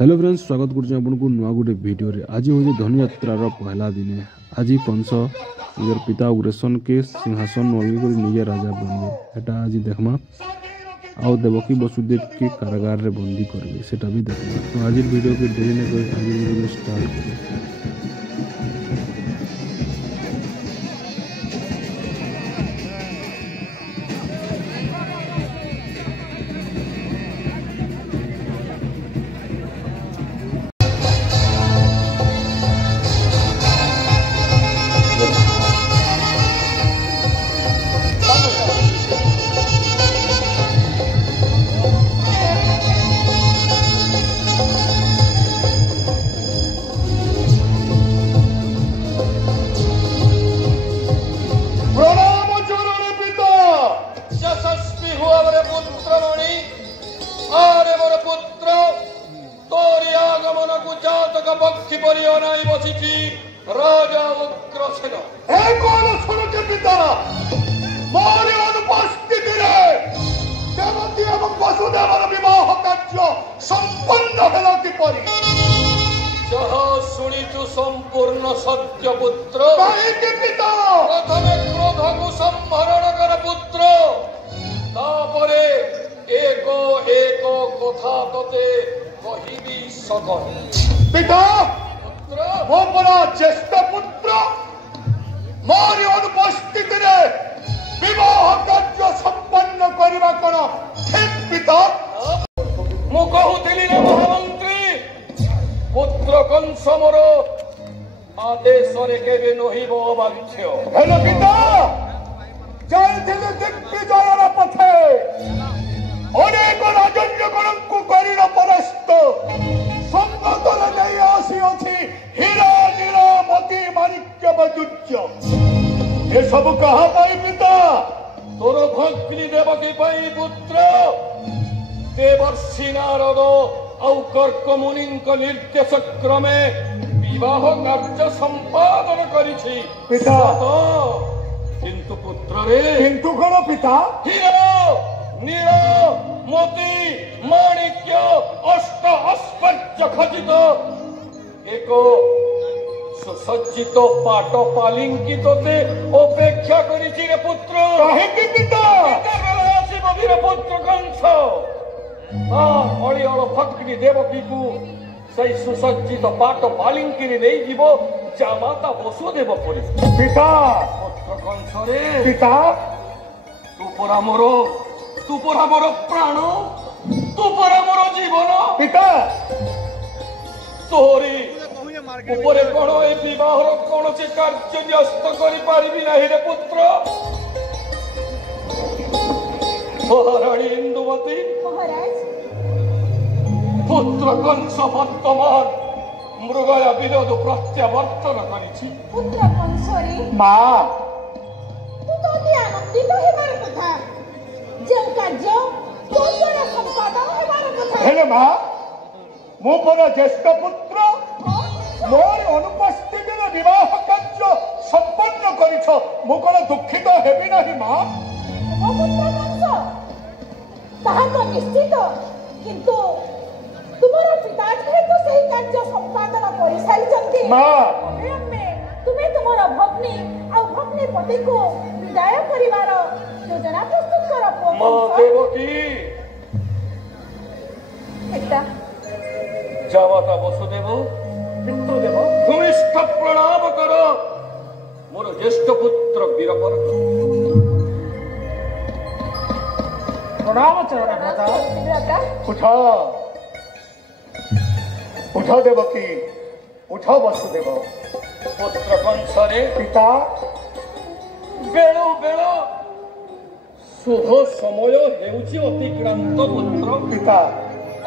Hello friends, स्वागत करुँ आपको नुआ गोटे वीडियो रे। आज हूँ धनुयात्रार पहला दिन। आज कंस निजर पिता उग्रेसन के सिंहासन अलगी कर निजे राजा बनबे। एटा आज देखमा। आउ देवकी वसुदेव के कारागार रे बंदी करबे, सेटा भी देखमा। तो आज वीडियो के देरी न कर आज वीडियो स्टार्ट करें। राजा उग्रसेन पिता मोर अनुपस्थिति देवती एवं वसुदेवर विवाह कार्य संपन्न हेला किपरि जहा शुणिचु संपूर्ण सत्य पुत्र पिता प्रथमे क्रोध को संहरण कर पुत्र तापरे एको एको कथा तते कहिबी सकल पिता मो बड़ा ज्येष्ठ पुत्र मोर अनुपस्थिति विवाह कार्य संपन्न करवा कौन ठीक पिता मु कहूली रे महामंत्री पुत्र कंस मोर आदेश केवे नहिब अबाध्य हेलो पिता जाइथिले दिग्विजयर पथे अनेक राजन्य गणଙ୍କୁ କରିର ପରାସ୍ତ संगतरे नहीं आसी अछि हीरा नीला मोती माणिक्य वैदुर्य ये सब कहा पाई पिता तोर भक्ति देवकी पाई पुत्र देवर्षि नारद औ कर्क मुनि निर्देश क्रमे विवाह कार्य संपादन करिछि पिता किंतु पुत्र रे किंतु करो पिता हीरा नील मोती माणिक्य अष्ट अस्पर्य खचित एक सुसज्जित पाट पालिंकित अपेक्षा करिछि रे पुत्र काहेकि पिता वीर पुत्र कंस अड़ियल भक्ति देवकी को सही सुसज्जित पाट पालिंकी नहीं जीव जामाता वसुदेव परि पिता पुत्र कंस रे पिता तू परा मोर प्राण तू परा मोर जीवन पिता तोरी उपरे कोन ए विवाह कोन से कार्य न्यस्त करि पारिबी नाही रे पुत्र महारानी इंदुमती महाराज पुत्र कंस वर्तमान मृगया विरोध प्रत्यावर्तन करिछि पुत्र कंस रे मां तू तो आनंदित हेबार कथा जे कार्य तोरा संपादन हेबार कथा हेले मां मो पर ज्येष्ठ पुत्र मोर अनुपस्थिति रे विवाह कार्य संपन्न करिछ मो कोन दुखित हेबी नाही मां मो पुत्र कंस ताहा तो निश्चित किंतु तुम्हारा पिता तो सही कार्य संपादन करि सारिचंती मां तुम्हें तुम्हारा भग्नी आ भग्नी पति को विदाय परिवार योजना प्रस्तुत करो मां देवकी एकटा जावता वसुदेव पितृदेव भूमिष्ठ प्रणाम करो मोर ज्येष्ठ पुत्र वीरपर प्रणाम चरण भ्राता उठा उठा देवकी उठा वसुदेव पुत्र कंस रे पिता बेलो बेलो शुभ समय हेउछि अतिक्रांत पुत्र पिता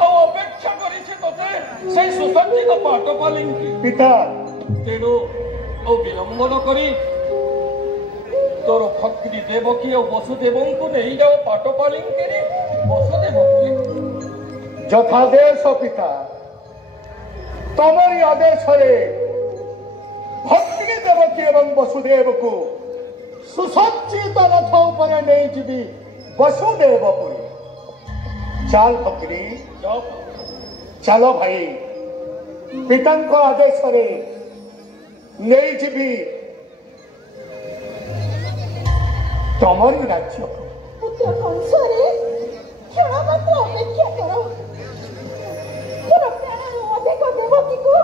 अपेक्षा करिछि तते से सुसज्जित पाट पालिंकी पिता तेणु विलंबन करी तोर भक्ति देवकी और वसुदेव को नहीं जाओ पाट पालिंकी रे वसुदेव यथादेश पिता तमरी आदेश रे भक्ति देवकी एवं वसुदेव को सुसज्जित रथ पर नहीं जीवी वसुदेव पुरी चाल पकड़ी चलो भाई पिता आदेश नहीं जी तमरी राज्य पुत्र कंसरे क्षण मात्र अपेक्षा करो मोर प्राण अधिक देवकी को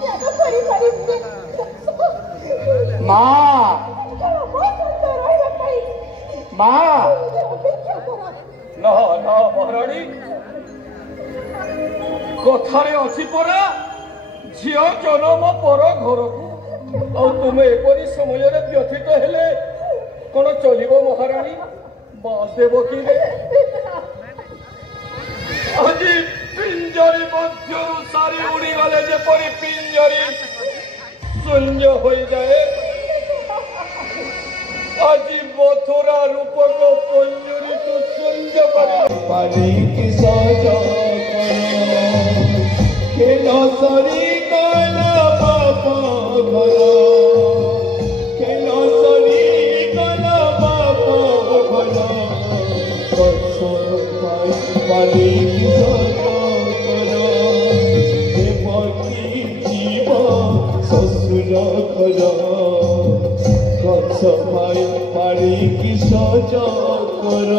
त्याग करि पारिबे मां मां अपेक्षा करो न न महाराणी कथारे अछि परा झियो जन्म पर घर को तुम एपरी समय व्यथित हेले कौन चलो महाराणी देव कि आज पिंजरी मध्य सारी उड़ी गले जेपरी पिंजरी शून्य हो जाए आज मथुरा रूपक पंजरी को शून्य पानी की सजा खेल सरी कला बाबा घर खेल सरी कला बाबा घर पानी की सजा कर देवकी जीव ससुर कर सफाई पानी की सजा कर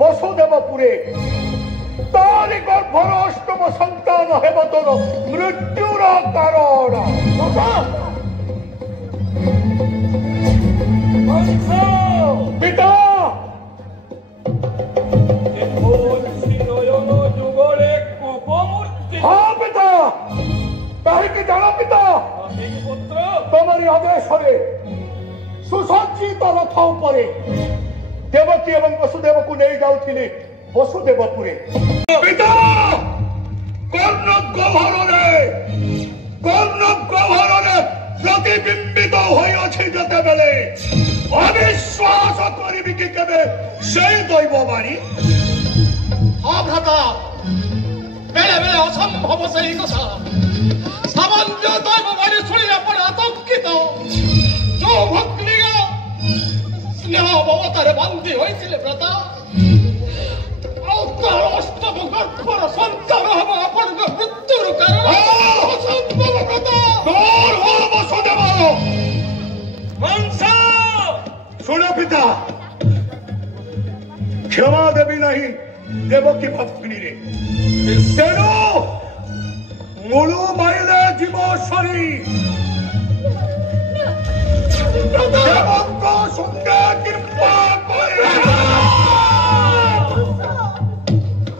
वसुदेवपुरे तारी गर्भर अष्टम संतान हेब तोर मृत्युर कारण पिता हाँ पिता कहीं जान पिता तुम्हारी आदेश सुसज्जित रथ पर देवकी एवं वसुदेव को नहीं जाऊे वसुदेवपुरे पिता कर्ण गहर प्रतिबिंबित होइअछि जतेबेले अविश्वास करिबि कि केबे सेई दैववाणी हाँ भ्राता बेले बेले असंभव सही कथा सामान्य दैववाणी शुणिले पण आतंकित जो भक्तिगा स्नेह ममतारे बांधी होइथिले भ्राता अष्टम गर्भर संतान हम अपन मृत्युर कारण असंभव भ्राता कौन हो वसुदेव वंश सुनो पिता क्षमा देवी नहीं देवकी भक्ति रे तेणु मूलु माइले जीवश्वरी देवको सुंदर कृपा करे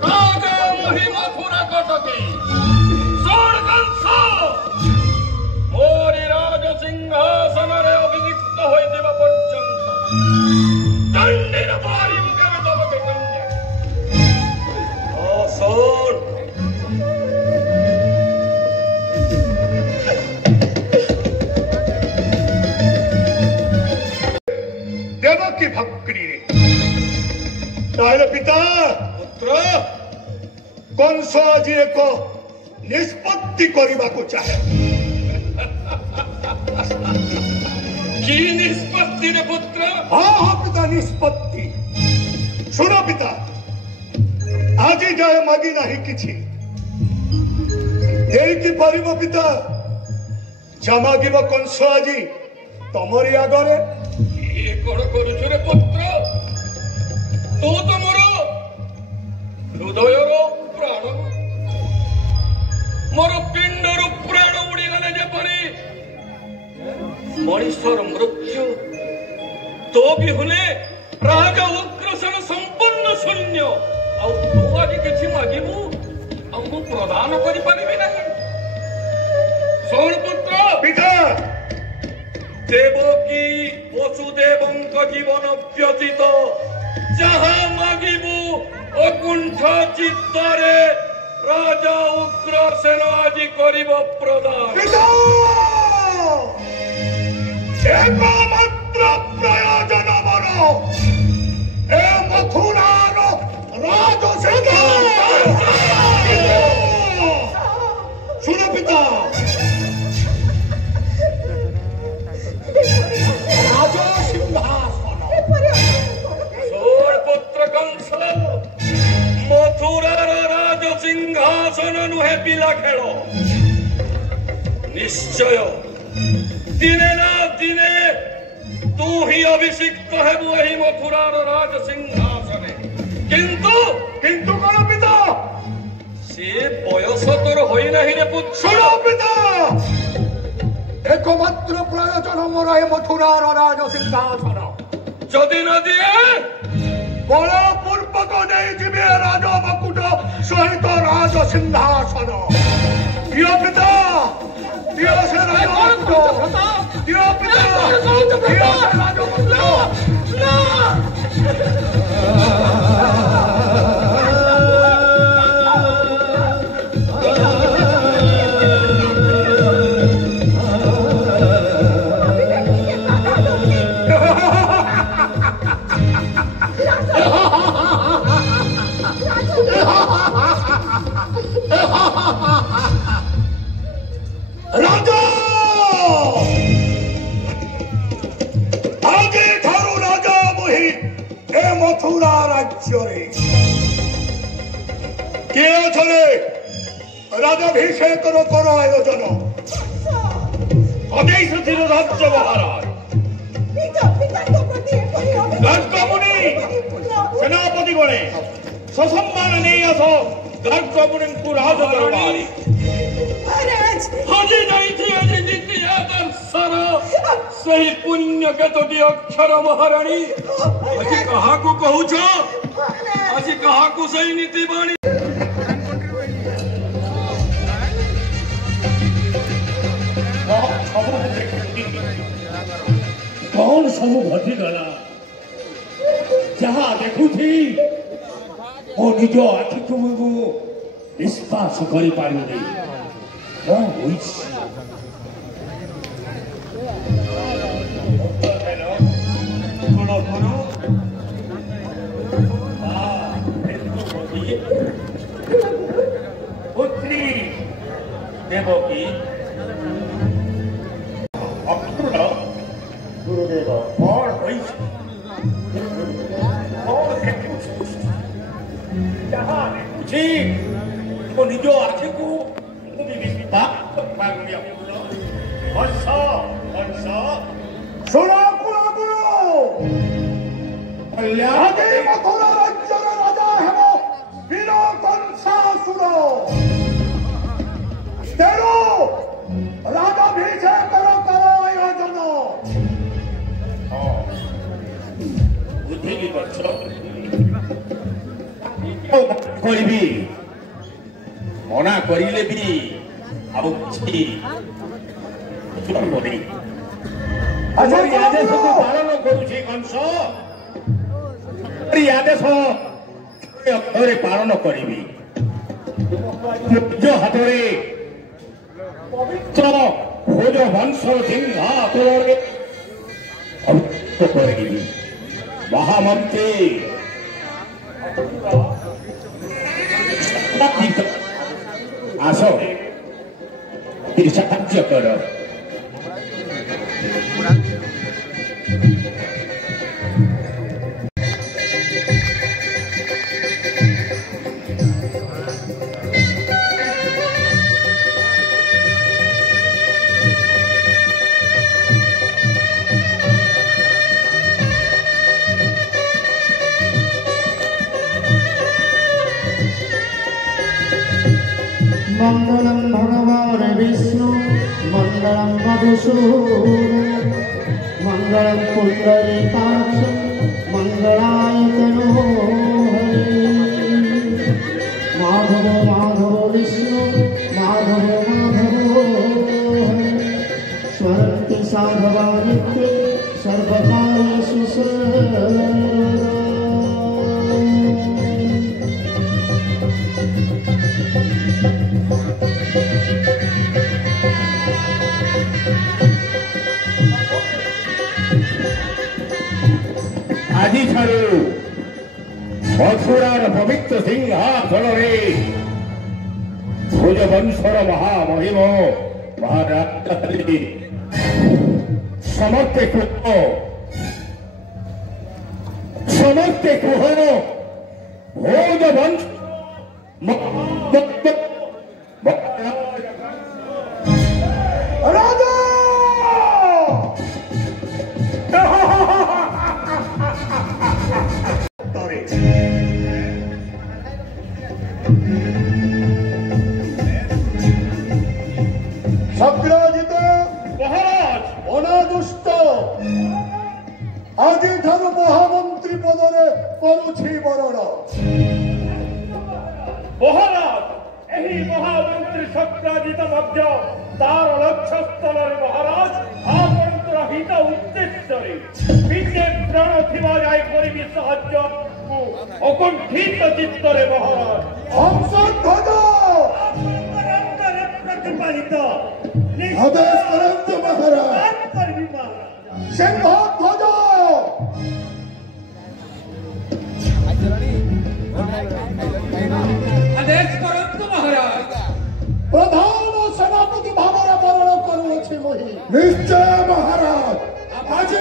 राजा महिमा पुरा कटके स्वर्गंश मोरी राज सिंहासन रे अभिषिक्त होई देव पर्यंत दंडिर बारी मुखे में तबके कन्या सुन देवकी भक्ति रे तारे पिता पुत्र कंस आज एक निष्पत्ति करने चाहे की निष्पत्ति रे पुत्र हाँ हाँ पिता निष्पत्ति सुनो पिता आज जाए मागी नहीं किछि देकी परिव पिता जमागिव कंस आज तमरी आगरे ये कौन करुछु रे पुत्र तू तो मोर हृदयर प्राण मोर पिंडर प्राण उड़ी गले जेपरी मनुष्यर मृत्यु तो भी हुले राजा उग्रसेन संपूर्ण शून्य आ तू आज किछि मागिबू हमको प्रदान करि परिबे नहीं सोण पुत्र पिता देवकी वसुदेवଙ୍କ जीवन व्यतीत जहाँ मागिबू अकुंठ चित्तरे राजा उग्रसेन आज करिब प्रदान पिता एकमात्र प्रयोजन मोर ए मथुरार राजसिंह सुनो पिता सोर पुत्र कंस मथुरार राज सिंहासन नुहे पिला खेल निश्चय दिने ना दिने तू ही अभिषिक्त हेबु एही मथुरार राज सिंहासने किंतु किंतु कौन पिता से बयस तोर होई नहीं रे पुत्र सुनो पिता एकमात्र प्रयोजन मोर ए मथुरार राज सिंहासन जदि न दिए बलपूर्वक नहीं जीवे राज मकुट सहित राज सिंहासन दियो पिता दियो से राज मकुट दियो पिता दियो से राज मकुट राजा आज ठारू राजा मुहि ए मथुरा राज्य रे के अछले राजाभिषेक कर आयोजन अदेश थिर राज्य महाराज गर्गमुनि सेनापति गणे ससम्मान नहीं आस गर्गमुनि को राज दरबारी हजे नहीं थी हजे जितिया दर्शन सही पुण्य के तो दी अक्षर महारानी हजे कहा को कहू छो हजे कहा को सही नीति बाणी कौन सब घटी गला जहाँ देखु थी ओ निज आखि को विश्वास करि पारि नहीं कौन होइछ ଘର पुत्री देवकी अक्रूर गुरुदेव कौन हुई जहाँ देखुची तो निज आखि को वंश वंश सुनो कुल गुरु कल्याण मथुरा राज्यर राजा हेम वीर कंसासुर तेणु राजाभिषेक कर आयोजन बुद्धि करी मना करिले भी अब आदेश को पालन करुछि कंस आदेश अक्षरे पालन करी निज हाथ पवित्र भोज वंश सिंहासन करी महामंत्री आस साहाଯ୍य कर मंगलम भगवान विष्णु मंगलम मधुसूदन मंगलम पुंडरीकाक्ष मंगलाय तनोहरि माधव माधव विष्णु माधव माधव हरि स्वरन्ति साधवा नित्ये सर्वकार्येषु सर्वदा। आज मथुरार पवित्र सिंहासन भोजवंशर महामहिम महाराज समस्ते कुह भोजवंश राजा सग्राजित महाराज अनादुष्ट आज महामंत्री पदरे करुछि वरण महाराज यही महामंत्री सग्राजित मध्य तार लक्ष्य स्थल महाराज आपणकर हित उद्देश्य विजय प्राण थिबा जाय करिबि साहाय्य अकुंठित चित्तरे महाराज हंसध्वज प्रतिपालित आदेश करंतु महाराज सिंहध्वज आदेश करंतु महाराज प्रधान सेनापति भावना वर्ण करुछि मोहि निश्चय महाराज आज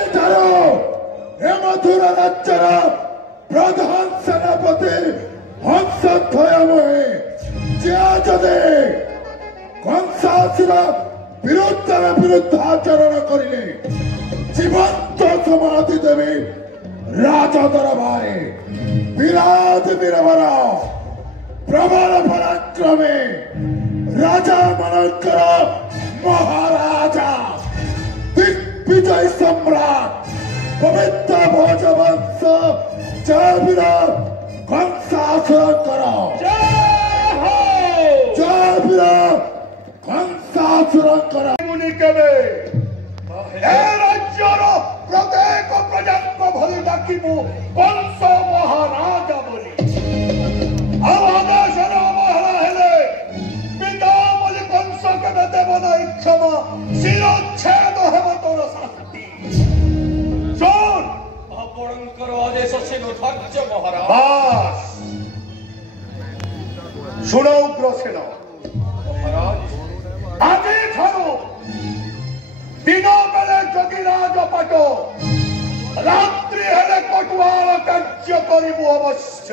हे मथुरा राज्यर प्रधान सेनापति हंसध्वज मोहि जदे कंसासुर विरुद्धाचरण करिले जीवंत समाधि देवी राजा दरबारे विराज वीरवर प्रबल पराक्रमे राजा मनंकर महाराजा दिग्विजय सम्राट पवित्र भोजवंश जय कंसासुर कंसासुर मुनि केवे राज्यर प्रत्येक प्रजा भली डाकिबू कंस महाराजा बोली आदेश अवहेला हेले पिता बोली कंस के देव नहीं क्षमा शिरोच्छेद हेब तोर शास्ति सुन आपण महाराज বাস শুনো উগ্রসেন महाराज আজি ঠাରୁ দিন বেলে যোগীরাজ পাট রাত্রি হেলে কটুয়াল কার্য করিবু অবশ্য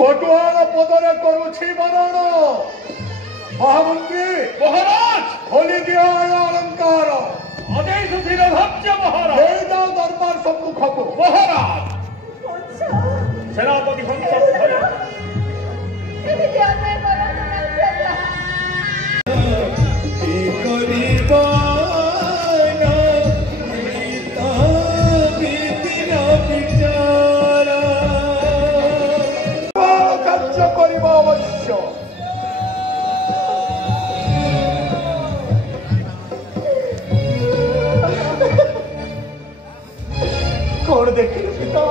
কটুয়াল পদরে করুছি বরণ মহামন্ত্রী महाराज হোলি দিয়া অলঙ্কার आदेश शिरोधार्य महाराज এই যাও দরবার সম্মুখকু महाराज কংস सेनापति हंस এদিকে আমায় বলো না রাজা কার্য করিব অবশ্য কোন দেখিলে পিতা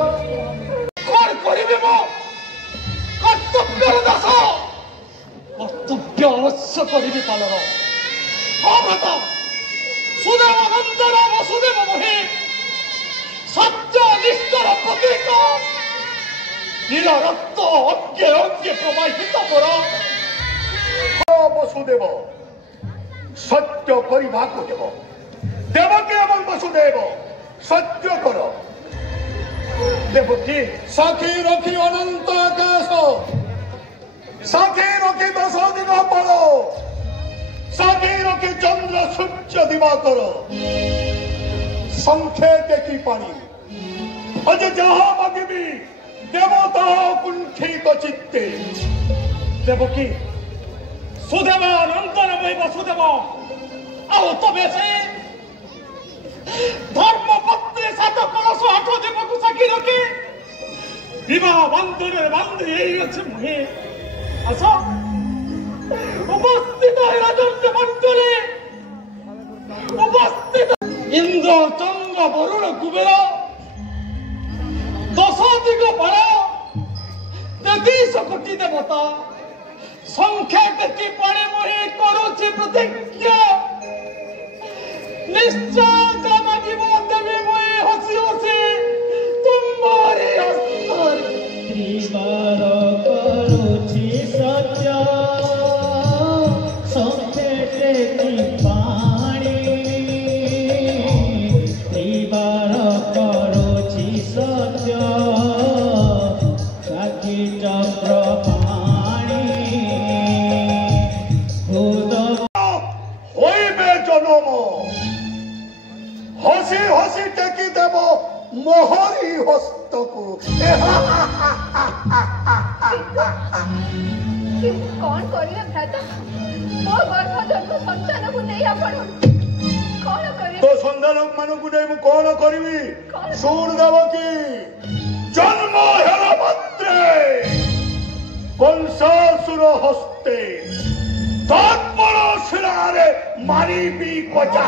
कौन करिबे मो कर्तव्य दास कर्तव्य अवश्य करिबे पालन भ्रात सुदेव नंदन वसुदेव महे सत्य निष्ठर प्रतीक नील रक्त अंगे अंगे प्रवाहित कर বসুদেব সত্য করিবাকু দেব দেবকী এবং বসুদেব সত্য কর দেবকী সাক্ষী রক্ষী অনন্ত আকাশ সাক্ষী রক্ষী দশ দিন পর সাক্ষী রক্ষী চন্দ্র সূর্য দিবাকর সংখ্যে দেখি পানি আজ যাহা মাগিবি দেবতা কুণ্ঠিত চিত্তে দেবকী सुदेव नंदन मय वसुदेव आओ तबे से धर्म पत्नी सात कलश आठ देवक साक्षी रखे विवाह बंधन बंध यही अच्छे मुहे आस उपस्थित है राजन्य मंत्रे उपस्थित इंद्र चंद्र वरुण कुबेर दश दिग बल तेतीस कोटि देवता संख्या देखी पड़े मुहे करुछि प्रतिज्ञा निश्चय जमागिब देवी मुहे हसी हसी तुम्हारे हस्तर त्रिवार करुछि सत्य संखेटे की पाणी त्रिवार करुछि सत्य साक्षी चक्र হইবে জনম হসি হসি টেকি দেব মোহরি হস্তকু কিন্তু କଣ କରିବେ ଭ୍ରାତ ମୋ ଗର୍ଭ ଜନ୍ମ ସନ୍ତାନକୁ ନେଇ ଆପଣ କଣ କରିବେ তো সন্তান মানুষକୁ নেই ମୁଁ କଣ କରିବି ଶୁଣ ଦେବ କି জন্ম হেলা মাত্রে কংসাসুর হস্তে তৎপর শিরারে মারিবি কচা